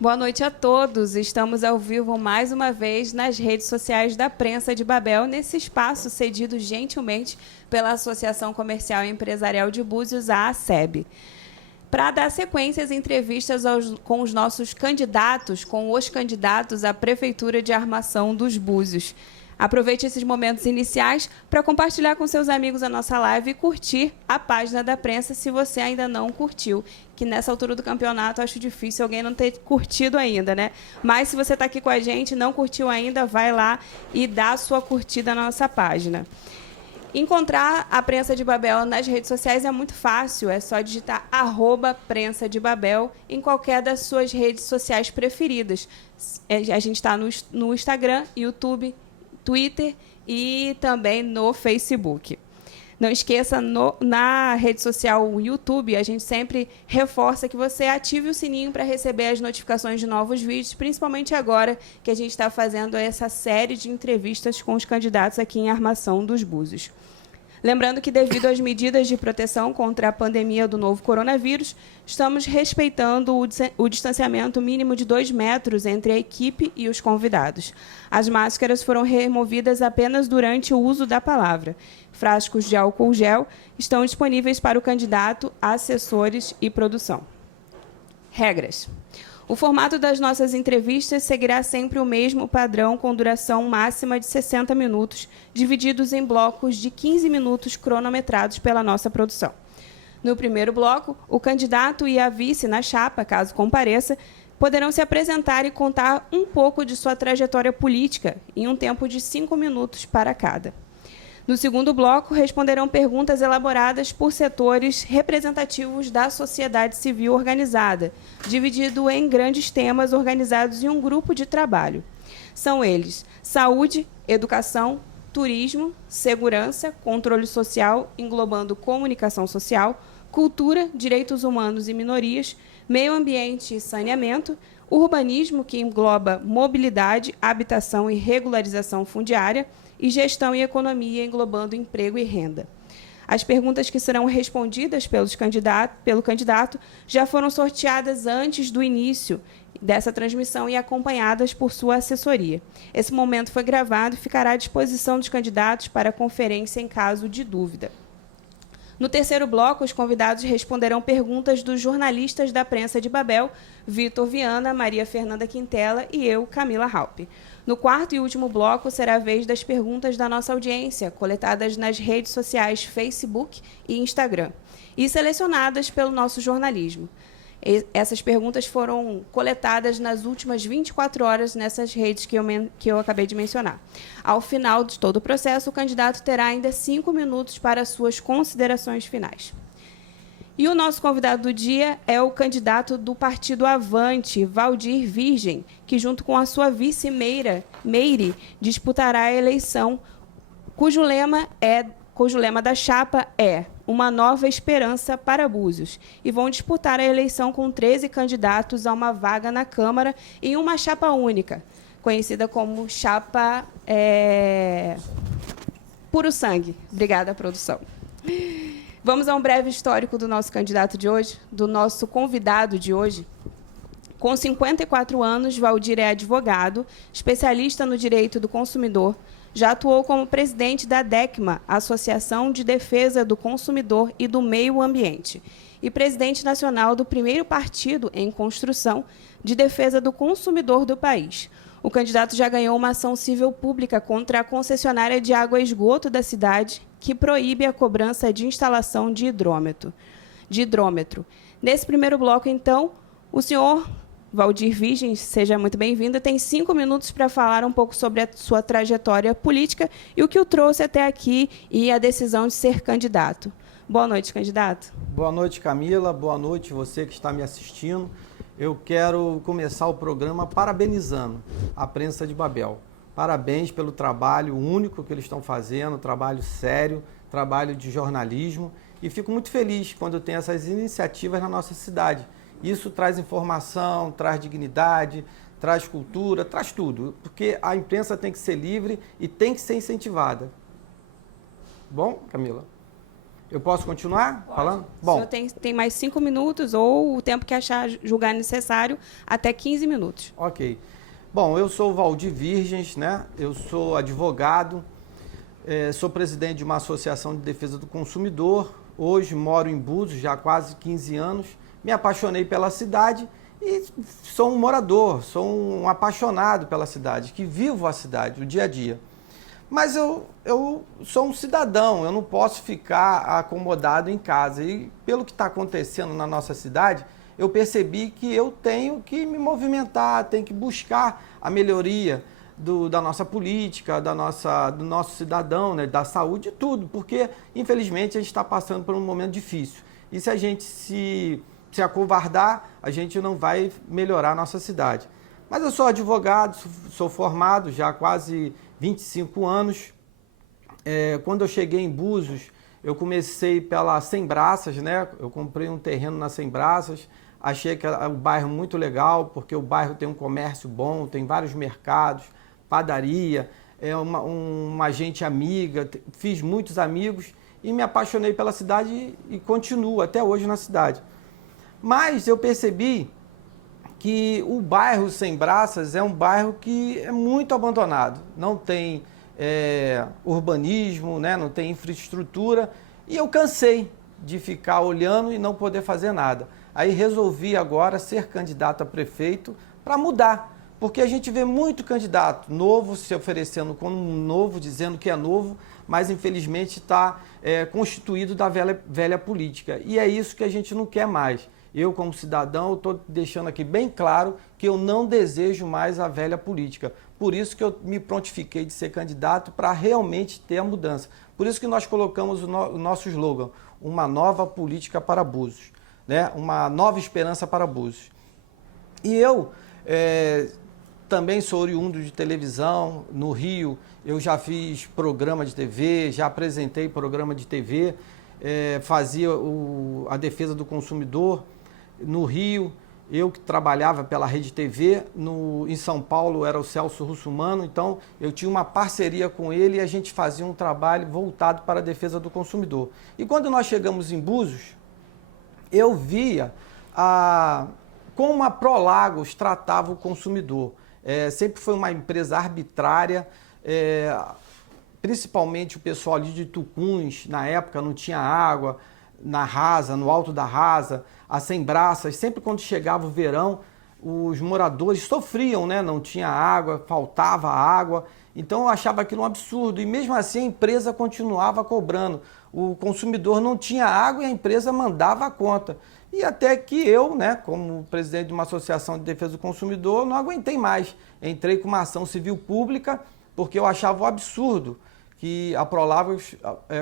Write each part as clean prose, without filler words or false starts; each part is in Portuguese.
Boa noite a todos. Estamos ao vivo mais uma vez nas redes sociais da Prensa de Babel, nesse espaço cedido gentilmente pela Associação Comercial e Empresarial de Búzios, a ACEB. Para dar sequência às entrevistas com os nossos candidatos, com os candidatos à Prefeitura de Armação dos Búzios. Aproveite esses momentos iniciais para compartilhar com seus amigos a nossa live e curtir a página da prensa se você ainda não curtiu. Que nessa altura do campeonato acho difícil alguém não ter curtido ainda, né? Mas se você está aqui com a gente, não curtiu ainda, vai lá e dá a sua curtida na nossa página. Encontrar a Prensa de Babel nas redes sociais é muito fácil, é só digitar @Prensa de Babel em qualquer das suas redes sociais preferidas. A gente está no Instagram, YouTube, Twitter e também no Facebook. Não esqueça, na rede social YouTube, a gente sempre reforça que você ative o sininho para receber as notificações de novos vídeos, principalmente agora que a gente está fazendo essa série de entrevistas com os candidatos aqui em Armação dos Búzios. Lembrando que, devido às medidas de proteção contra a pandemia do novo coronavírus, estamos respeitando o distanciamento mínimo de 2 metros entre a equipe e os convidados. As máscaras foram removidas apenas durante o uso da palavra. Frascos de álcool gel estão disponíveis para o candidato, assessores e produção. Regras. O formato das nossas entrevistas seguirá sempre o mesmo padrão, com duração máxima de 60 minutos, divididos em blocos de 15 minutos cronometrados pela nossa produção. No primeiro bloco, o candidato e a vice na chapa, caso compareça, poderão se apresentar e contar um pouco de sua trajetória política, em um tempo de 5 minutos para cada. No segundo bloco, responderão perguntas elaboradas por setores representativos da sociedade civil organizada, dividido em grandes temas organizados em um grupo de trabalho. São eles: saúde, educação, turismo, segurança, controle social, englobando comunicação social, cultura, direitos humanos e minorias, meio ambiente e saneamento, urbanismo, que engloba mobilidade, habitação e regularização fundiária, e gestão e economia, englobando emprego e renda. As perguntas que serão respondidas pelo candidato já foram sorteadas antes do início dessa transmissão e acompanhadas por sua assessoria. Esse momento foi gravado e ficará à disposição dos candidatos para conferência em caso de dúvida. No terceiro bloco, os convidados responderão perguntas dos jornalistas da Prensa de Babel, Vitor Viana, Maria Fernanda Quintela e eu, Camila Halpe. No quarto e último bloco, será a vez das perguntas da nossa audiência, coletadas nas redes sociais Facebook e Instagram, e selecionadas pelo nosso jornalismo. Essas perguntas foram coletadas nas últimas 24 horas nessas redes que eu acabei de mencionar. Ao final de todo o processo, o candidato terá ainda 5 minutos para suas considerações finais. E o nosso convidado do dia é o candidato do Partido Avante, Valdir Virgem, que, junto com a sua vice Meire, disputará a eleição, cujo lema da chapa é Uma Nova Esperança para Búzios, e vão disputar a eleição com 13 candidatos a uma vaga na Câmara em uma chapa única, conhecida como chapa Puro Sangue. Obrigada, produção. Vamos a um breve histórico do nosso candidato de hoje, do nosso convidado de hoje. Com 54 anos, Valdir é advogado, especialista no direito do consumidor, já atuou como presidente da DECMA, Associação de Defesa do Consumidor e do Meio Ambiente, e presidente nacional do primeiro partido em construção de defesa do consumidor do país. O candidato já ganhou uma ação civil pública contra a concessionária de água e esgoto da cidade, que proíbe a cobrança de instalação de hidrômetro. Nesse primeiro bloco, então, o senhor Valdir Virgem, seja muito bem-vindo, tem 5 minutos para falar um pouco sobre a sua trajetória política e o que o trouxe até aqui e a decisão de ser candidato. Boa noite, candidato. Boa noite, Camila. Boa noite, você que está me assistindo. Eu quero começar o programa parabenizando a Prensa de Babel. Parabéns pelo trabalho único que eles estão fazendo, trabalho sério, trabalho de jornalismo. E fico muito feliz quando tem essas iniciativas na nossa cidade. Isso traz informação, traz dignidade, traz cultura, traz tudo. Porque a imprensa tem que ser livre e tem que ser incentivada. Bom, Camila? Eu posso continuar falando? O Bom, senhor tem mais 5 minutos ou o tempo que achar julgar necessário, até 15 minutos. ok. Bom, eu sou o Valdir Virgens, né? Eu sou advogado, sou presidente de uma associação de defesa do consumidor. Hoje moro em Búzios já há quase 15 anos. Me apaixonei pela cidade e sou um morador, sou um apaixonado pela cidade, que vivo a cidade, o dia a dia. Mas eu sou um cidadão, eu não posso ficar acomodado em casa. E pelo que está acontecendo na nossa cidade, eu percebi que eu tenho que me movimentar, tenho que buscar a melhoria da nossa política, do nosso cidadão, né, da saúde, de tudo, porque infelizmente a gente está passando por um momento difícil. E se a gente se acovardar, a gente não vai melhorar a nossa cidade. Mas eu sou advogado, sou formado já há quase 25 anos. Quando eu cheguei em Búzios, eu comecei pela Sem Braças, né? Eu comprei um terreno na Sem Braças, achei que o bairro muito legal, porque o bairro tem um comércio bom, tem vários mercados, padaria, uma gente amiga, fiz muitos amigos e me apaixonei pela cidade e continuo até hoje na cidade. Mas eu percebi que o bairro Sem Braças é um bairro que é muito abandonado, não tem urbanismo, né? Não tem infraestrutura, e eu cansei de ficar olhando e não poder fazer nada. Aí resolvi agora ser candidato a prefeito para mudar, porque a gente vê muito candidato novo se oferecendo como novo, dizendo que é novo, mas infelizmente está constituído da velha política, e é isso que a gente não quer mais. Eu, como cidadão, estou deixando aqui bem claro que eu não desejo mais a velha política. Por isso que eu me prontifiquei de ser candidato para realmente ter a mudança. Por isso que nós colocamos o nosso slogan, uma nova política para Búzios, né? Uma nova esperança para Búzios. E eu também sou oriundo de televisão. No Rio, eu já fiz programa de TV, já apresentei programa de TV, fazia a defesa do consumidor. No Rio, eu que trabalhava pela Rede TV, em São Paulo era o Celso Russomano, então eu tinha uma parceria com ele e a gente fazia um trabalho voltado para a defesa do consumidor. E quando nós chegamos em Búzios, eu via como a Prolagos tratava o consumidor. Sempre foi uma empresa arbitrária, principalmente o pessoal ali de Tucuns, na época não tinha água, na Rasa, no alto da Rasa, a Sem Braças, sempre quando chegava o verão, os moradores sofriam, né? Não tinha água, faltava água, então eu achava aquilo um absurdo, e mesmo assim a empresa continuava cobrando. O consumidor não tinha água e a empresa mandava a conta. E até que eu, né, como presidente de uma associação de defesa do consumidor, não aguentei mais. Entrei com uma ação civil pública, porque eu achava um absurdo que a Prolagos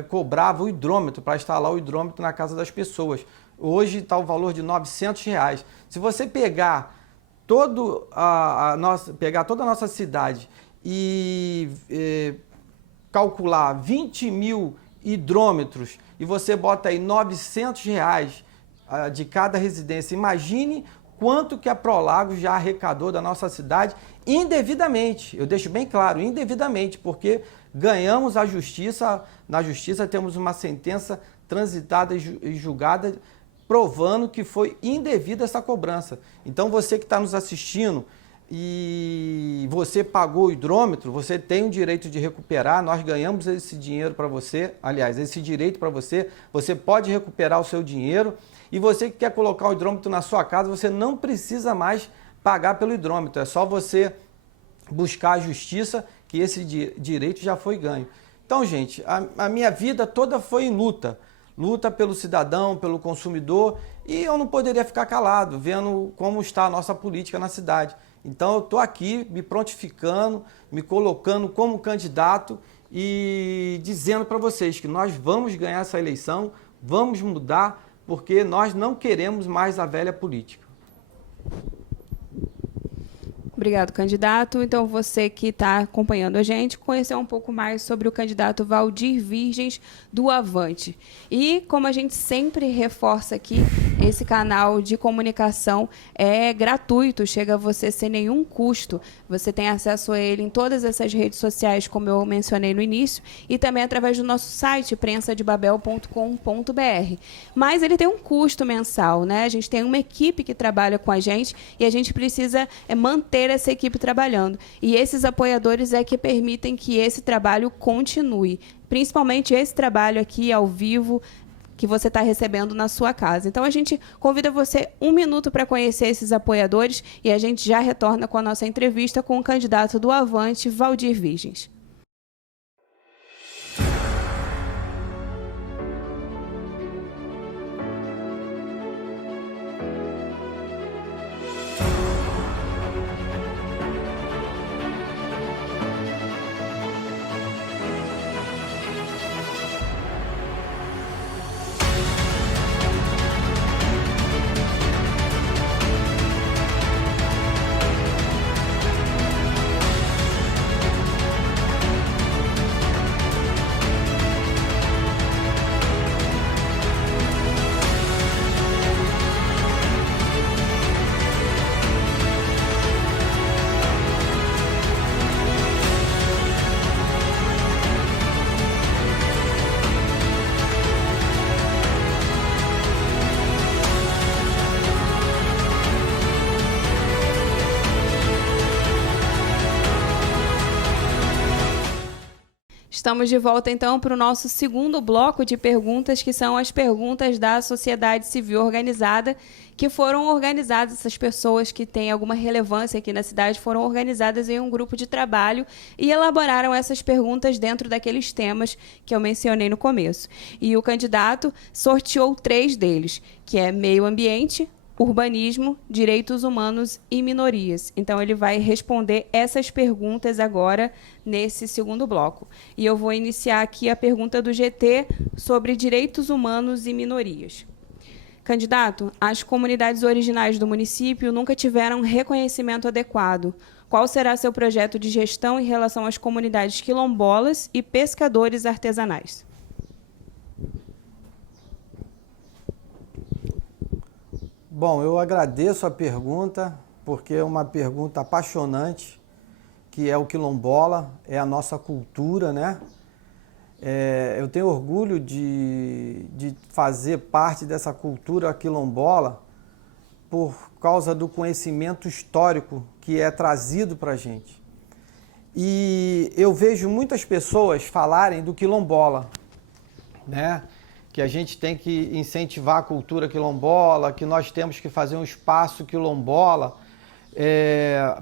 cobrava o hidrômetro, para instalar o hidrômetro na casa das pessoas. Hoje está o valor de R$900. Se você pegar toda a nossa cidade e calcular 20 mil hidrômetros e você bota aí R$900 de cada residência, imagine quanto que a Prolagos já arrecadou da nossa cidade indevidamente. Eu deixo bem claro, indevidamente, porque ganhamos a justiça, na justiça temos uma sentença transitada e julgada provando que foi indevida essa cobrança. Então você que está nos assistindo e você pagou o hidrômetro, você tem o direito de recuperar, nós ganhamos esse dinheiro para você, aliás, esse direito para você, você pode recuperar o seu dinheiro, e você que quer colocar o hidrômetro na sua casa, você não precisa mais pagar pelo hidrômetro, é só você buscar a justiça que esse direito já foi ganho. Então, gente, a minha vida toda foi em luta pelo cidadão, pelo consumidor, e eu não poderia ficar calado, vendo como está a nossa política na cidade. Então eu estou aqui me prontificando, me colocando como candidato e dizendo para vocês que nós vamos ganhar essa eleição, vamos mudar, porque nós não queremos mais a velha política. Obrigado, candidato. Então, você que está acompanhando a gente, conheceu um pouco mais sobre o candidato Valdir Virgens, do Avante. E, como a gente sempre reforça aqui, esse canal de comunicação é gratuito, chega a você sem nenhum custo. Você tem acesso a ele em todas essas redes sociais, como eu mencionei no início, e também através do nosso site, prensadebabel.com.br. Mas ele tem um custo mensal, né? A gente tem uma equipe que trabalha com a gente e a gente precisa manter essa equipe trabalhando. E esses apoiadores é que permitem que esse trabalho continue. Principalmente esse trabalho aqui ao vivo que você está recebendo na sua casa. Então, a gente convida você 1 minuto para conhecer esses apoiadores e a gente já retorna com a nossa entrevista com o candidato do Avante, Valdir Virgens. Estamos de volta, então, para o nosso segundo bloco de perguntas, que são as perguntas da sociedade civil organizada, que foram organizadas, essas pessoas que têm alguma relevância aqui na cidade, foram organizadas em um grupo de trabalho e elaboraram essas perguntas dentro daqueles temas que eu mencionei no começo. E o candidato sorteou 3 deles, que é meio ambiente, urbanismo, direitos humanos e minorias. Então, ele vai responder essas perguntas agora nesse segundo bloco. E eu vou iniciar aqui a pergunta do GT sobre direitos humanos e minorias. Candidato, as comunidades originais do município nunca tiveram reconhecimento adequado. Qual será seu projeto de gestão em relação às comunidades quilombolas e pescadores artesanais? Bom, eu agradeço a pergunta, porque é uma pergunta apaixonante, que é o quilombola, é a nossa cultura, né? Eu tenho orgulho de fazer parte dessa cultura quilombola por causa do conhecimento histórico que é trazido para a gente. E eu vejo muitas pessoas falarem do quilombola, né? Que a gente tem que incentivar a cultura quilombola, que nós temos que fazer um espaço quilombola,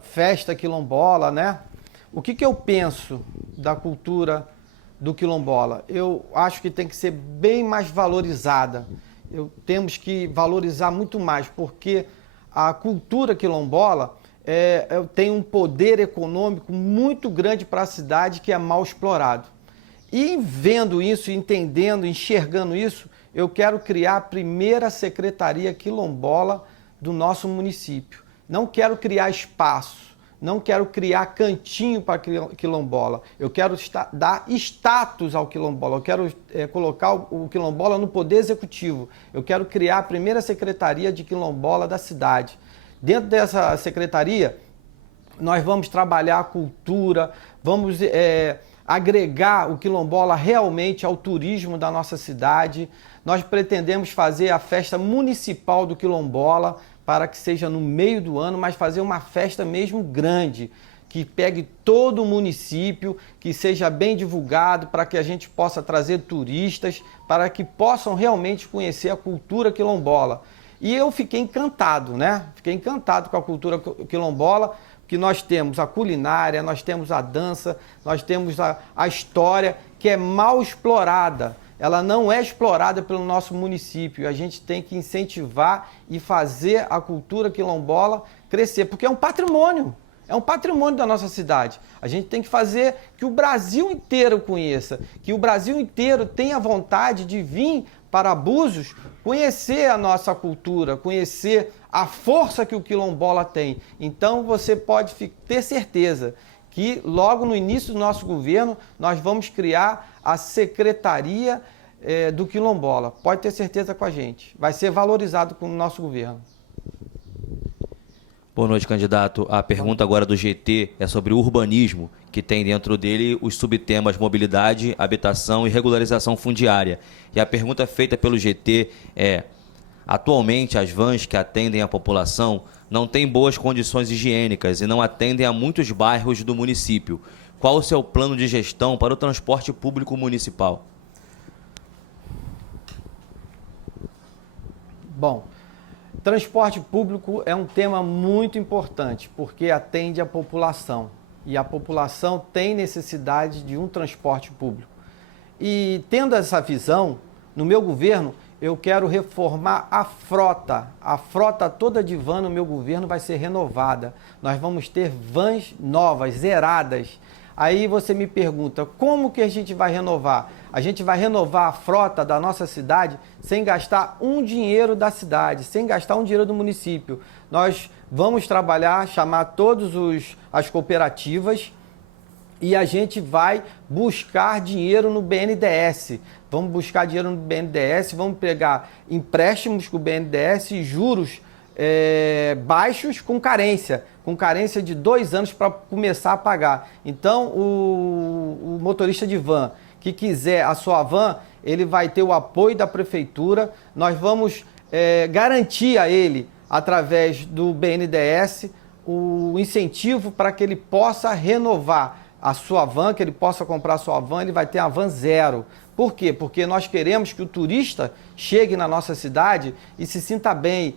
festa quilombola, né? O que eu penso da cultura do quilombola? Eu acho que tem que ser bem mais valorizada. Temos que valorizar muito mais, porque a cultura quilombola tem um poder econômico muito grande para a cidade que é mal explorado. E vendo isso, entendendo, enxergando isso, eu quero criar a primeira secretaria quilombola do nosso município. Não quero criar espaço, não quero criar cantinho para quilombola. Eu quero dar status ao quilombola, eu quero colocar o quilombola no poder executivo. Eu quero criar a primeira secretaria de quilombola da cidade. Dentro dessa secretaria, nós vamos trabalhar a cultura, vamos agregar o quilombola realmente ao turismo da nossa cidade. Nós pretendemos fazer a festa municipal do quilombola para que seja no meio do ano, mas fazer uma festa mesmo grande, que pegue todo o município, que seja bem divulgado, para que a gente possa trazer turistas, para que possam realmente conhecer a cultura quilombola. E eu fiquei encantado, né? Fiquei encantado com a cultura quilombola, que nós temos a culinária, nós temos a dança, nós temos a história, que é mal explorada. Ela não é explorada pelo nosso município. A gente tem que incentivar e fazer a cultura quilombola crescer, porque é um patrimônio da nossa cidade. A gente tem que fazer que o Brasil inteiro conheça, que o Brasil inteiro tenha vontade de vir para Búzios conhecer a nossa cultura, conhecer a força que o quilombola tem. Então você pode ter certeza que logo no início do nosso governo nós vamos criar a Secretaria do quilombola. Pode ter certeza com a gente. Vai ser valorizado com o nosso governo. Boa noite, candidato. A pergunta agora do GT é sobre o urbanismo, que tem dentro dele os subtemas mobilidade, habitação e regularização fundiária. E a pergunta feita pelo GT é: atualmente as vans que atendem a população não têm boas condições higiênicas e não atendem a muitos bairros do município. Qual o seu plano de gestão para o transporte público municipal? Bom, transporte público é um tema muito importante, porque atende a população. E a população tem necessidade de um transporte público. E tendo essa visão, no meu governo, eu quero reformar a frota. A frota toda de van no meu governo vai ser renovada. Nós vamos ter vans novas, zeradas. Aí você me pergunta, como que a gente vai renovar? A gente vai renovar a frota da nossa cidade sem gastar um dinheiro da cidade, sem gastar um dinheiro do município. Nós vamos trabalhar, chamar todas as cooperativas e a gente vai buscar dinheiro no BNDES. Vamos buscar dinheiro no BNDES, vamos pegar empréstimos com o BNDES e juros baixos com carência de 2 anos para começar a pagar. Então, o motorista de van que quiser a sua van, ele vai ter o apoio da prefeitura. Nós vamos garantir a ele, através do BNDES, o incentivo para que ele possa renovar a sua van, que ele possa comprar a sua van, ele vai ter a van zero. Por quê? Porque nós queremos que o turista chegue na nossa cidade e se sinta bem,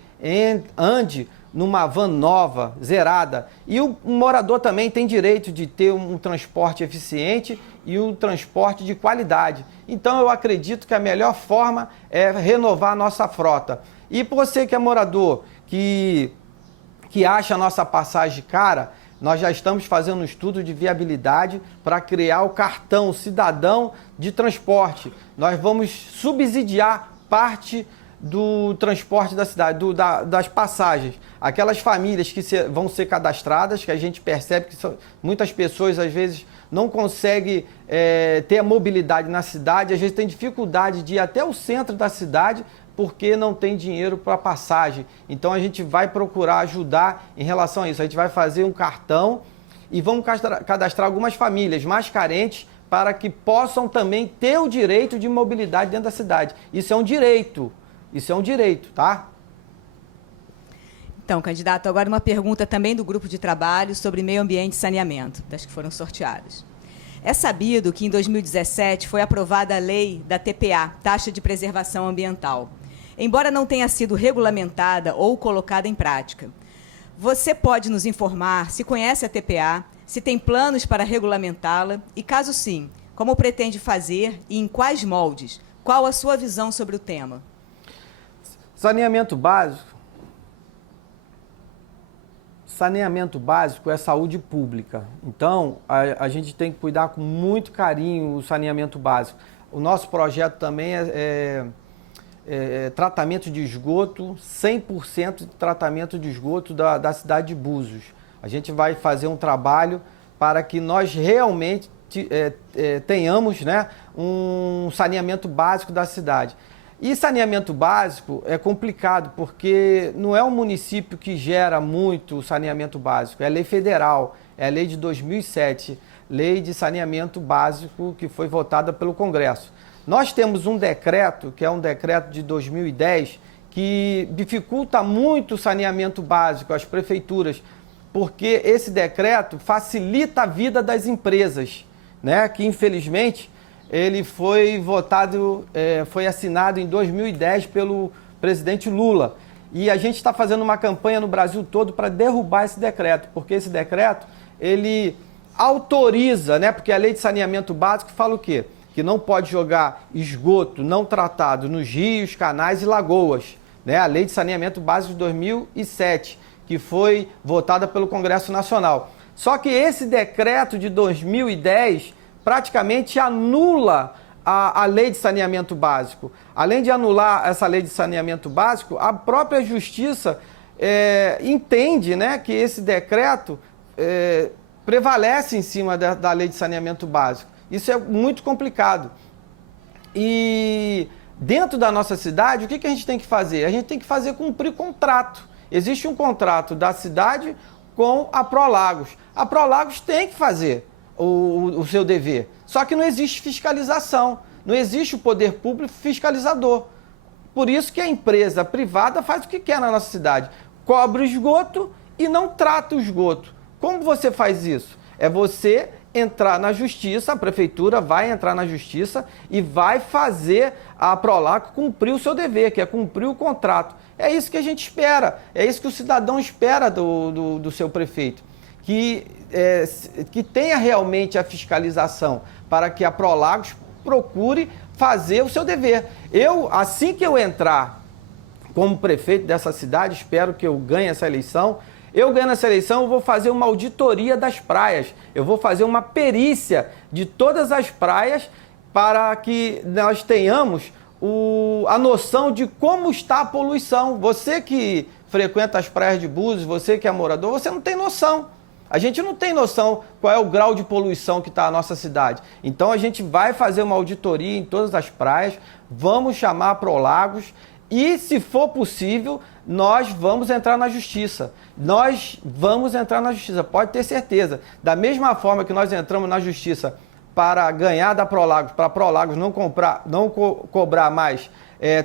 ande numa van nova, zerada. E o morador também tem direito de ter um transporte eficiente e um transporte de qualidade. Então eu acredito que a melhor forma é renovar a nossa frota. E para você que é morador, que acha a nossa passagem cara, nós já estamos fazendo um estudo de viabilidade para criar o cartão cidadão de transporte. Nós vamos subsidiar parte do transporte da cidade, das passagens. Aquelas famílias que vão ser cadastradas, que a gente percebe que muitas pessoas às vezes não conseguem ter a mobilidade na cidade, às vezes tem dificuldade de ir até o centro da cidade porque não tem dinheiro para passagem. Então a gente vai procurar ajudar em relação a isso. A gente vai fazer um cartão e vamos cadastrar algumas famílias mais carentes para que possam também ter o direito de mobilidade dentro da cidade. Isso é um direito. Isso é um direito, tá? Então, candidato, agora uma pergunta também do grupo de trabalho sobre meio ambiente e saneamento, das que foram sorteadas. É sabido que em 2017 foi aprovada a lei da TPA, Taxa de Preservação Ambiental, embora não tenha sido regulamentada ou colocada em prática. Você pode nos informar se conhece a TPA, se tem planos para regulamentá-la e, caso sim, como pretende fazer e em quais moldes? Qual a sua visão sobre o tema? Saneamento básico é saúde pública. Então, a gente tem que cuidar com muito carinho o saneamento básico. O nosso projeto também é tratamento de esgoto, 100% de tratamento de esgoto da cidade de Búzios. A gente vai fazer um trabalho para que nós realmente tenhamos, né, um saneamento básico da cidade. E saneamento básico é complicado, porque não é o município que gera muito saneamento básico, é a lei federal, é a lei de 2007, lei de saneamento básico que foi votada pelo Congresso. Nós temos um decreto, que é um decreto de 2010, que dificulta muito o saneamento básico às prefeituras, porque esse decreto facilita a vida das empresas, né, que infelizmente ele foi votado, foi assinado em 2010 pelo presidente Lula. E a gente está fazendo uma campanha no Brasil todo para derrubar esse decreto, porque esse decreto, ele autoriza, né? Porque a lei de saneamento básico fala o quê? Que não pode jogar esgoto não tratado nos rios, canais e lagoas, né? A lei de saneamento básico de 2007, que foi votada pelo Congresso Nacional. Só que esse decreto de 2010 praticamente anula a lei de saneamento básico. Além de anular essa lei de saneamento básico, a própria Justiça entende, né, que esse decreto prevalece em cima da lei de saneamento básico. Isso é muito complicado. E dentro da nossa cidade, o que a gente tem que fazer? A gente tem que fazer cumprir contrato. Existe um contrato da cidade com a Prolagos. A Prolagos tem que fazer o seu dever. Só que não existe fiscalização. Não existe o poder público fiscalizador. Por isso que a empresa privada faz o que quer na nossa cidade. Cobra o esgoto e não trata o esgoto. Como você faz isso? É você entrar na justiça, a prefeitura vai entrar na justiça e vai fazer a Prolagos cumprir o seu dever, que é cumprir o contrato. É isso que a gente espera, é isso que o cidadão espera do seu prefeito, que tenha realmente a fiscalização para que a Prolagos procure fazer o seu dever. Assim que eu entrar como prefeito dessa cidade, espero que eu ganhe essa eleição. Eu ganhando essa eleição, eu vou fazer uma auditoria das praias. Eu vou fazer uma perícia de todas as praias para que nós tenhamos a noção de como está a poluição. Você que frequenta as praias de Búzios, você que é morador, você não tem noção. A gente não tem noção qual é o grau de poluição que está a nossa cidade. Então a gente vai fazer uma auditoria em todas as praias, vamos chamar a Prolagos e, se for possível, nós vamos entrar na justiça. Nós vamos entrar na justiça, pode ter certeza. Da mesma forma que nós entramos na justiça para ganhar da Prolagos, para a Prolagos não cobrar mais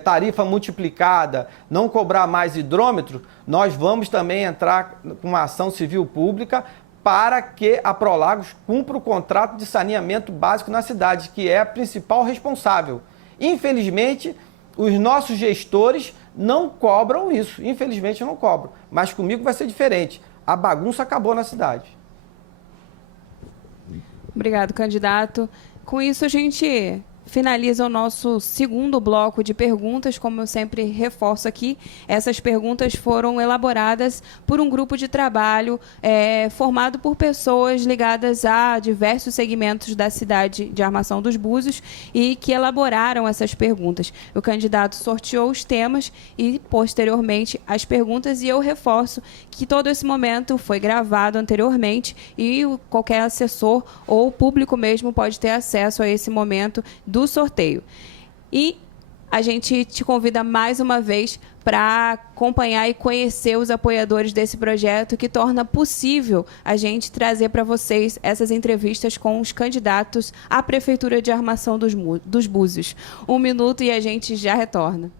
tarifa multiplicada, não cobrar mais hidrômetro, nós vamos também entrar com uma ação civil pública para que a Prolagos cumpra o contrato de saneamento básico na cidade, que é a principal responsável. Infelizmente, os nossos gestores não cobram isso, infelizmente não cobram, mas comigo vai ser diferente. A bagunça acabou na cidade. Obrigado, candidato. Com isso, a gente finaliza o nosso segundo bloco de perguntas. Como eu sempre reforço aqui, essas perguntas foram elaboradas por um grupo de trabalho formado por pessoas ligadas a diversos segmentos da cidade de Armação dos Búzios e que elaboraram essas perguntas. O candidato sorteou os temas e, posteriormente, as perguntas, e eu reforço que todo esse momento foi gravado anteriormente e qualquer assessor ou público mesmo pode ter acesso a esse momento do sorteio. E a gente te convida mais uma vez para acompanhar e conhecer os apoiadores desse projeto, que torna possível a gente trazer para vocês essas entrevistas com os candidatos à Prefeitura de Armação dos Búzios. 1 minuto e a gente já retorna.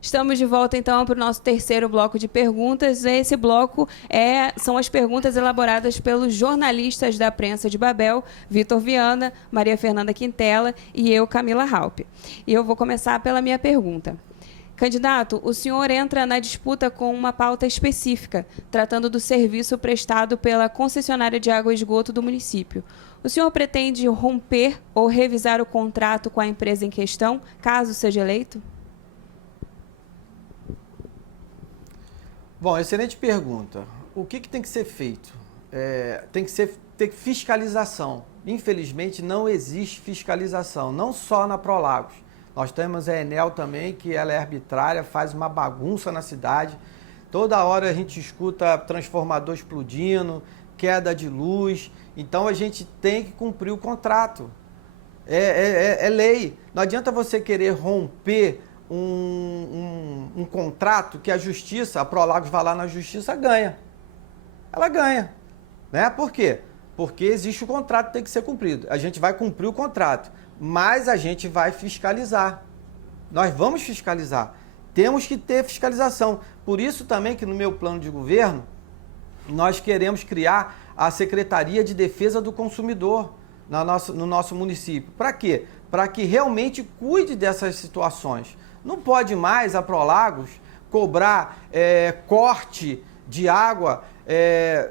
Estamos de volta, então, para o nosso terceiro bloco de perguntas. Esse bloco são as perguntas elaboradas pelos jornalistas da Prensa de Babel, Vitor Viana, Maria Fernanda Quintela e eu, Camila Halpe. E eu vou começar pela minha pergunta. Candidato, o senhor entra na disputa com uma pauta específica, tratando do serviço prestado pela concessionária de água e esgoto do município. O senhor pretende romper ou revisar o contrato com a empresa em questão, caso seja eleito? Bom, excelente pergunta. O que tem que ser feito? Tem que fiscalização. Infelizmente, não existe fiscalização, não só na Prolagos. Nós temos a Enel também, que ela é arbitrária, faz uma bagunça na cidade. Toda hora a gente escuta transformador explodindo, queda de luz. Então, a gente tem que cumprir o contrato. É lei. Não adianta você querer romper um contrato que a justiça, a Prolagos vai lá na justiça, ganha. Ela ganha. Né? Por quê? Porque existe o contrato que tem que ser cumprido. A gente vai cumprir o contrato. mas a gente vai fiscalizar. Nós vamos fiscalizar. Temos que ter fiscalização. Por isso também que no meu plano de governo, nós queremos criar a Secretaria de Defesa do Consumidor no nosso município. Para quê? Para que realmente cuide dessas situações. Não pode mais a Prolagos cobrar corte de água,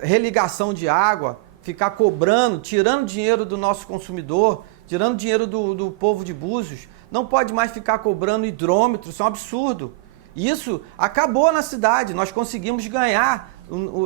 religação de água, ficar cobrando, tirando dinheiro do nosso consumidor, tirando dinheiro do povo de Búzios. Não pode mais ficar cobrando hidrômetro, isso é um absurdo. Isso acabou na cidade, nós conseguimos ganhar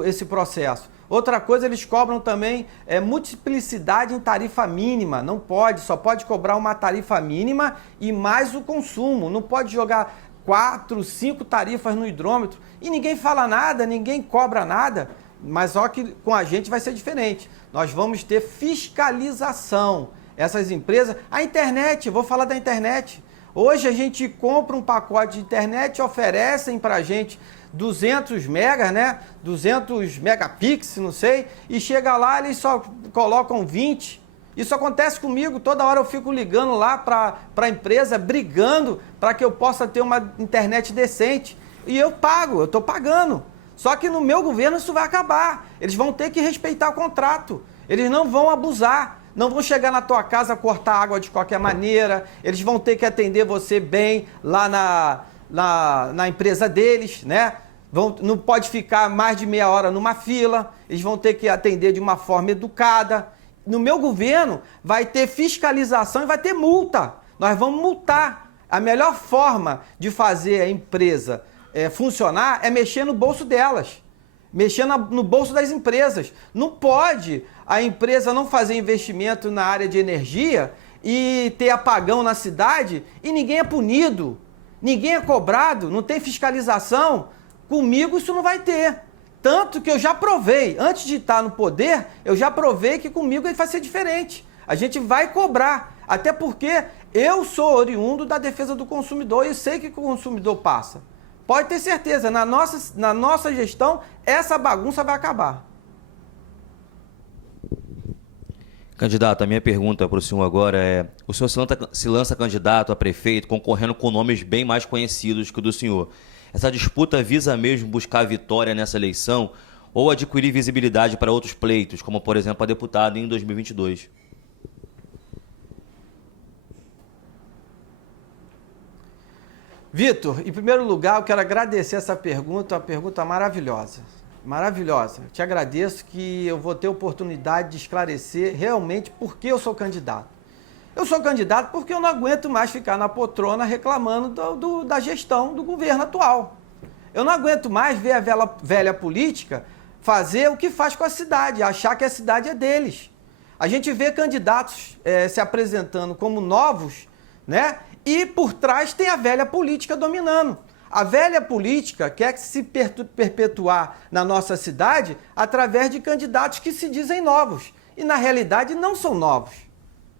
esse processo. Outra coisa, eles cobram também multiplicidade em tarifa mínima. Não pode, só pode cobrar uma tarifa mínima e mais o consumo. Não pode jogar 4, 5 tarifas no hidrômetro e ninguém fala nada, ninguém cobra nada. Mas só que com a gente vai ser diferente. Nós vamos ter fiscalização. Essas empresas, a internet, vou falar da internet. Hoje a gente compra um pacote de internet, oferecem para a gente 200 megas, né? 200 megapixels, não sei, e chega lá, eles só colocam 20. Isso acontece comigo, toda hora eu fico ligando lá para a empresa, brigando para que eu possa ter uma internet decente. E eu pago, eu estou pagando. Só que no meu governo isso vai acabar. Eles vão ter que respeitar o contrato. Eles não vão abusar. Não vão chegar na tua casa cortar água de qualquer maneira. Eles vão ter que atender você bem lá na empresa deles, né? Não pode ficar mais de meia hora numa fila. Eles vão ter que atender de uma forma educada. No meu governo vai ter fiscalização e vai ter multa. Nós vamos multar. A melhor forma de fazer a empresa funcionar é mexer no bolso delas. Mexer no bolso das empresas. Não pode a empresa não fazer investimento na área de energia e ter apagão na cidade e ninguém é punido, ninguém é cobrado, não tem fiscalização. Comigo isso não vai ter. Tanto que eu já provei, antes de estar no poder, eu já provei que comigo vai ser diferente. A gente vai cobrar, até porque eu sou oriundo da defesa do consumidor e sei que o consumidor passa. Pode ter certeza, na nossa gestão, essa bagunça vai acabar. Candidato, a minha pergunta para o senhor agora é: o senhor se lança candidato a prefeito concorrendo com nomes bem mais conhecidos que o do senhor. Essa disputa visa mesmo buscar a vitória nessa eleição ou adquirir visibilidade para outros pleitos, como por exemplo a deputada em 2022? Vitor, em primeiro lugar, eu quero agradecer essa pergunta, uma pergunta maravilhosa. Maravilhosa. Te agradeço que eu vou ter oportunidade de esclarecer realmente por que eu sou candidato. Eu sou candidato porque eu não aguento mais ficar na poltrona reclamando da gestão do governo atual. Eu não aguento mais ver a velha política fazer o que faz com a cidade, achar que a cidade é deles. A gente vê candidatos se apresentando como novos, né? E por trás tem a velha política dominando. A velha política quer se perpetuar na nossa cidade através de candidatos que se dizem novos. E na realidade não são novos.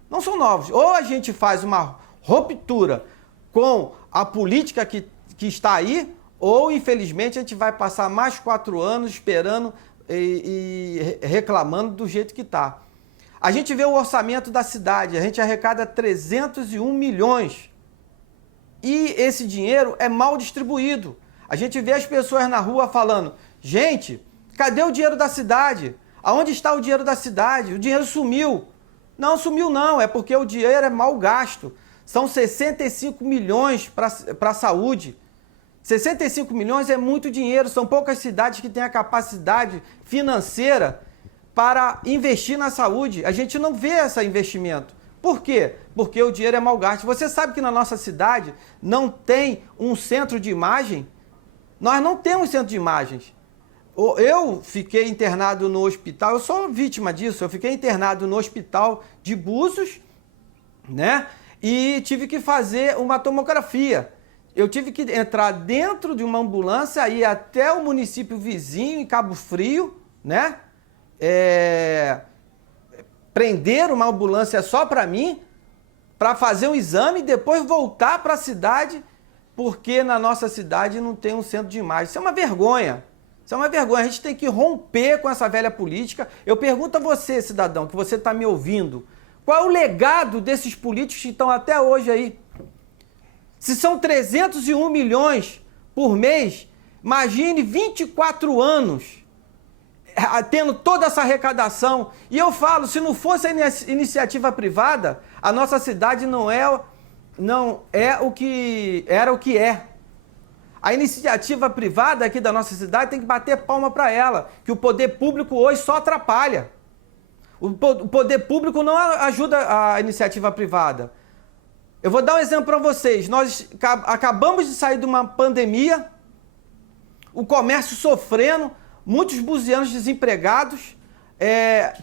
Não são novos. Ou a gente faz uma ruptura com a política que está aí, ou infelizmente a gente vai passar mais 4 anos esperando e reclamando do jeito que está. A gente vê o orçamento da cidade, a gente arrecada 301 milhões. E esse dinheiro é mal distribuído. A gente vê as pessoas na rua falando: gente, cadê o dinheiro da cidade? Aonde está o dinheiro da cidade? O dinheiro sumiu. Não sumiu não, é porque o dinheiro é mal gasto. São 65 milhões para a saúde. 65 milhões é muito dinheiro, são poucas cidades que têm a capacidade financeira para investir na saúde. A gente não vê esse investimento. Por quê? Porque o dinheiro é mal gasto. Você sabe que na nossa cidade não tem um centro de imagem? Nós não temos centro de imagens. Eu fiquei internado no hospital, eu sou vítima disso, eu fiquei internado no hospital de Búzios, né? E tive que fazer uma tomografia. Eu tive que entrar dentro de uma ambulância, ir até o município vizinho, em Cabo Frio, né? Prender uma ambulância só para mim, para fazer um exame e depois voltar para a cidade, porque na nossa cidade não tem um centro de imagem. Isso é uma vergonha. Isso é uma vergonha. A gente tem que romper com essa velha política. Eu pergunto a você, cidadão, que você está me ouvindo, Qual é o legado desses políticos que estão até hoje aí? Se são 301 milhões por mês, imagine 24 anos tendo toda essa arrecadação. E eu falo, se não fosse a iniciativa privada, a nossa cidade não é o que era o que é. A iniciativa privada aqui da nossa cidade tem que bater palma para ela, que o poder público hoje só atrapalha. O poder público não ajuda a iniciativa privada. Eu vou dar um exemplo para vocês. Nós acabamos de sair de uma pandemia, o comércio sofrendo, muitos buzianos desempregados,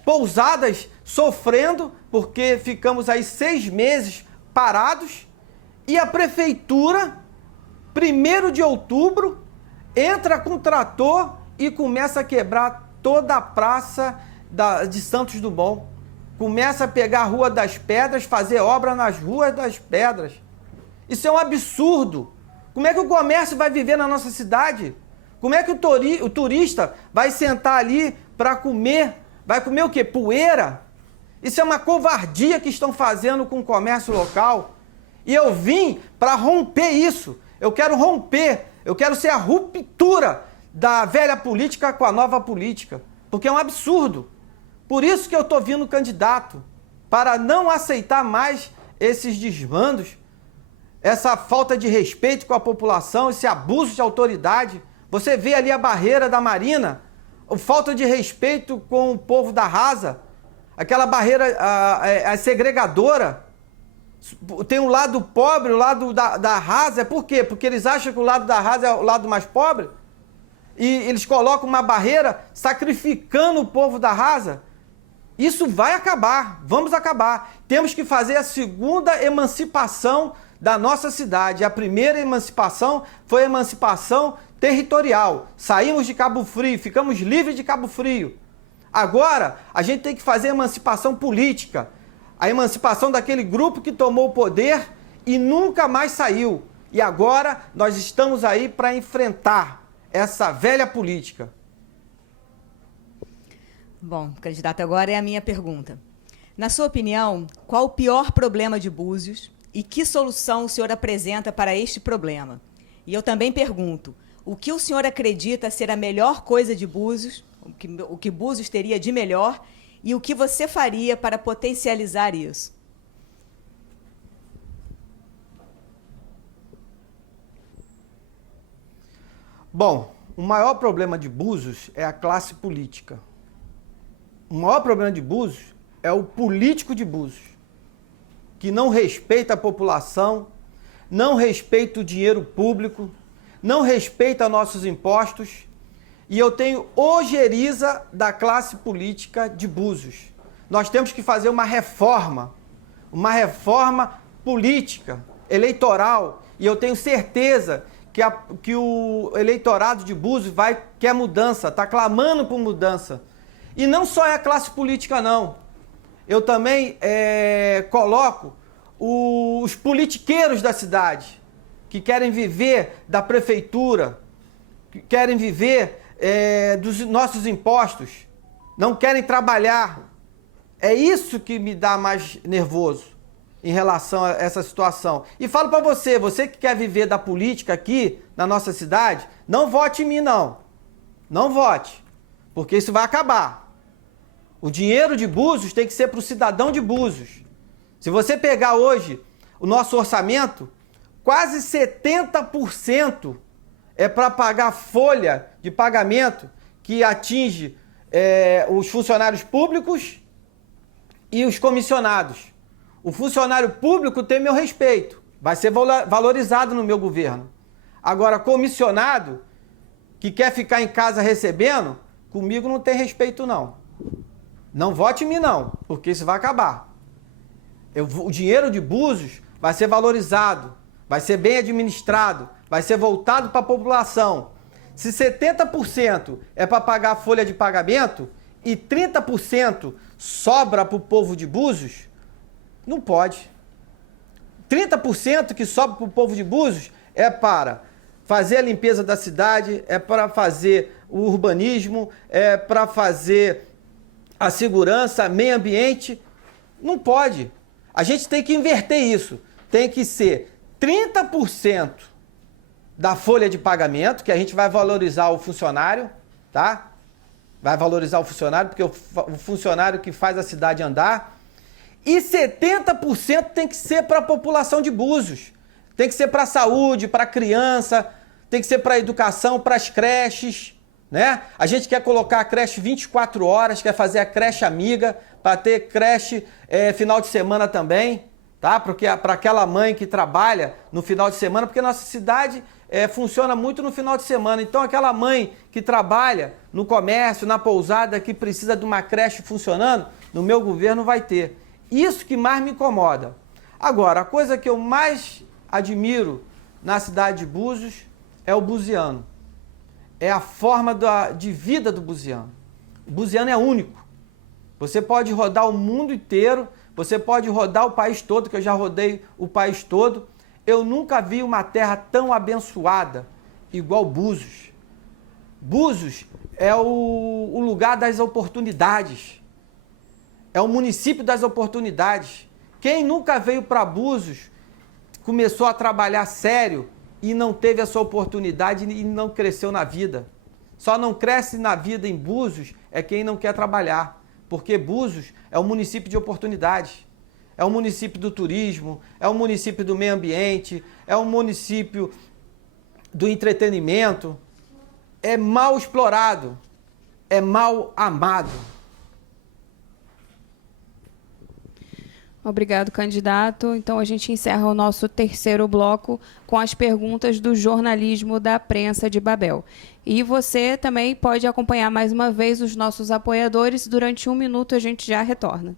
pousadas sofrendo, porque ficamos aí 6 meses parados, e a prefeitura, 1º de outubro, entra com trator e começa a quebrar toda a praça de Santos Dumont. Começa a pegar a Rua das Pedras, fazer obra nas Ruas das Pedras. Isso é um absurdo. Como é que o comércio vai viver na nossa cidade? Como é que o turista vai sentar ali para comer? Vai comer o quê? Poeira? Isso é uma covardia que estão fazendo com o comércio local. E eu vim para romper isso. Eu quero romper. Eu quero ser a ruptura da velha política com a nova política. Porque é um absurdo. Por isso que eu estou vindo candidato. Para não aceitar mais esses desmandos, essa falta de respeito com a população, esse abuso de autoridade. Você vê ali a barreira da Marina, a falta de respeito com o povo da Rasa, aquela barreira a segregadora. Tem um lado pobre, o lado da Rasa. Por quê? Porque eles acham que o lado da Rasa é o lado mais pobre? E eles colocam uma barreira sacrificando o povo da Rasa. Isso vai acabar, vamos acabar. Temos que fazer a segunda emancipação da nossa cidade. A primeira emancipação foi a emancipação territorial. Saímos de Cabo Frio, ficamos livres de Cabo Frio. Agora, a gente tem que fazer a emancipação política. A emancipação daquele grupo que tomou o poder e nunca mais saiu. E agora nós estamos aí para enfrentar essa velha política. Bom, candidato, agora é a minha pergunta. Na sua opinião, qual o pior problema de Búzios e que solução o senhor apresenta para este problema? E eu também pergunto, o que o senhor acredita ser a melhor coisa de Búzios, o que Búzios teria de melhor, e o que você faria para potencializar isso? Bom, o maior problema de Búzios é a classe política. O maior problema de Búzios é o político de Búzios, que não respeita a população, não respeita o dinheiro público, não respeita nossos impostos. E eu tenho ojeriza da classe política de Búzios. Nós temos que fazer uma reforma política, eleitoral, e eu tenho certeza que o eleitorado de Búzios quer mudança, está clamando por mudança. E não só é a classe política, não. Eu também coloco os politiqueiros da cidade, que querem viver da prefeitura, que querem viver dos nossos impostos, não querem trabalhar. É isso que me dá mais nervoso em relação a essa situação. E falo para você que quer viver da política aqui na nossa cidade, não vote em mim, não. Não vote, porque isso vai acabar. O dinheiro de Búzios tem que ser para o cidadão de Búzios. Se você pegar hoje o nosso orçamento, quase 70% é para pagar folha de pagamento que atinge os funcionários públicos e os comissionados. O funcionário público tem meu respeito, vai ser valorizado no meu governo. Agora, comissionado, que quer ficar em casa recebendo, comigo não tem respeito, não. Não vote em mim, não, porque isso vai acabar. O dinheiro de Búzios vai ser valorizado, vai ser bem administrado, vai ser voltado para a população. Se 70% é para pagar a folha de pagamento e 30% sobra para o povo de Búzios, não pode. 30% que sobra para o povo de Búzios é para fazer a limpeza da cidade, é para fazer o urbanismo, é para fazer a segurança, meio ambiente. Não pode. A gente tem que inverter isso. Tem que ser 30% da folha de pagamento, que a gente vai valorizar o funcionário, tá? Vai valorizar o funcionário, porque o funcionário que faz a cidade andar. E 70% tem que ser para a população de Búzios. Tem que ser para a saúde, para a criança, tem que ser para a educação, para as creches, né? A gente quer colocar a creche 24 horas, quer fazer a creche amiga, para ter creche final de semana também, tá? Porque para aquela mãe que trabalha no final de semana, porque nossa cidade funciona muito no final de semana. Então aquela mãe que trabalha no comércio, na pousada, que precisa de uma creche funcionando, no meu governo vai ter. Isso que mais me incomoda. Agora, a coisa que eu mais admiro na cidade de Búzios é o buziano. É a forma de vida do buziano. O buziano é único. Você pode rodar o mundo inteiro, você pode rodar o país todo, que eu já rodei o país todo. Eu nunca vi uma terra tão abençoada igual Búzios. Búzios é o lugar das oportunidades. É o município das oportunidades. Quem nunca veio para Búzios, começou a trabalhar sério e não teve a sua oportunidade e não cresceu na vida. Só não cresce na vida em Búzios é quem não quer trabalhar, porque Búzios é um município de oportunidades. É um município do turismo, é um município do meio ambiente, é um município do entretenimento. É mal explorado, é mal amado. Obrigado, candidato. Então, a gente encerra o nosso terceiro bloco com as perguntas do jornalismo da Prensa de Babel. E você também pode acompanhar mais uma vez os nossos apoiadores. Durante 1 minuto, a gente já retorna.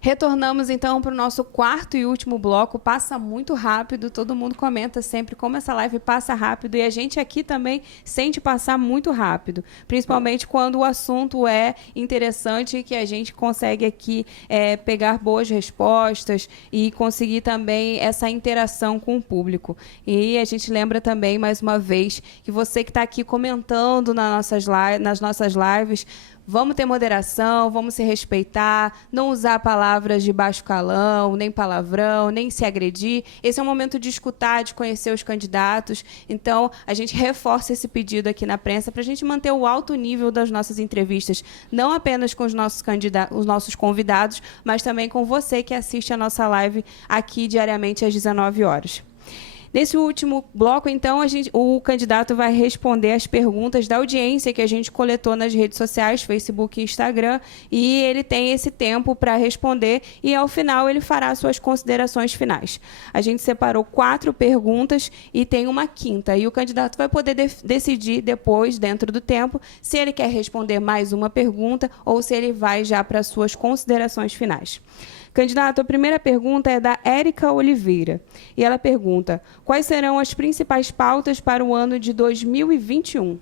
Retornamos então para o nosso quarto e último bloco. Passa muito rápido, todo mundo comenta sempre como essa live passa rápido e a gente aqui também sente passar muito rápido, principalmente quando o assunto é interessante, que a gente consegue aqui pegar boas respostas e conseguir também essa interação com o público. E a gente lembra também, mais uma vez, que você que está aqui comentando nas nossas lives, vamos ter moderação, vamos se respeitar, não usar palavras de baixo calão, nem palavrão, nem se agredir. Esse é um momento de escutar, de conhecer os candidatos. Então, a gente reforça esse pedido aqui na prensa para a gente manter o alto nível das nossas entrevistas, não apenas com os nossos convidados, mas também com você que assiste a nossa live aqui diariamente às 19 horas. Nesse último bloco, então, o candidato vai responder as perguntas da audiência que a gente coletou nas redes sociais, Facebook e Instagram, e ele tem esse tempo para responder e, ao final, ele fará suas considerações finais. A gente separou 4 perguntas e tem uma quinta, e o candidato vai poder decidir depois, dentro do tempo, se ele quer responder mais uma pergunta ou se ele vai já para suas considerações finais. Candidato, a primeira pergunta é da Érica Oliveira. E ela pergunta: quais serão as principais pautas para o ano de 2021?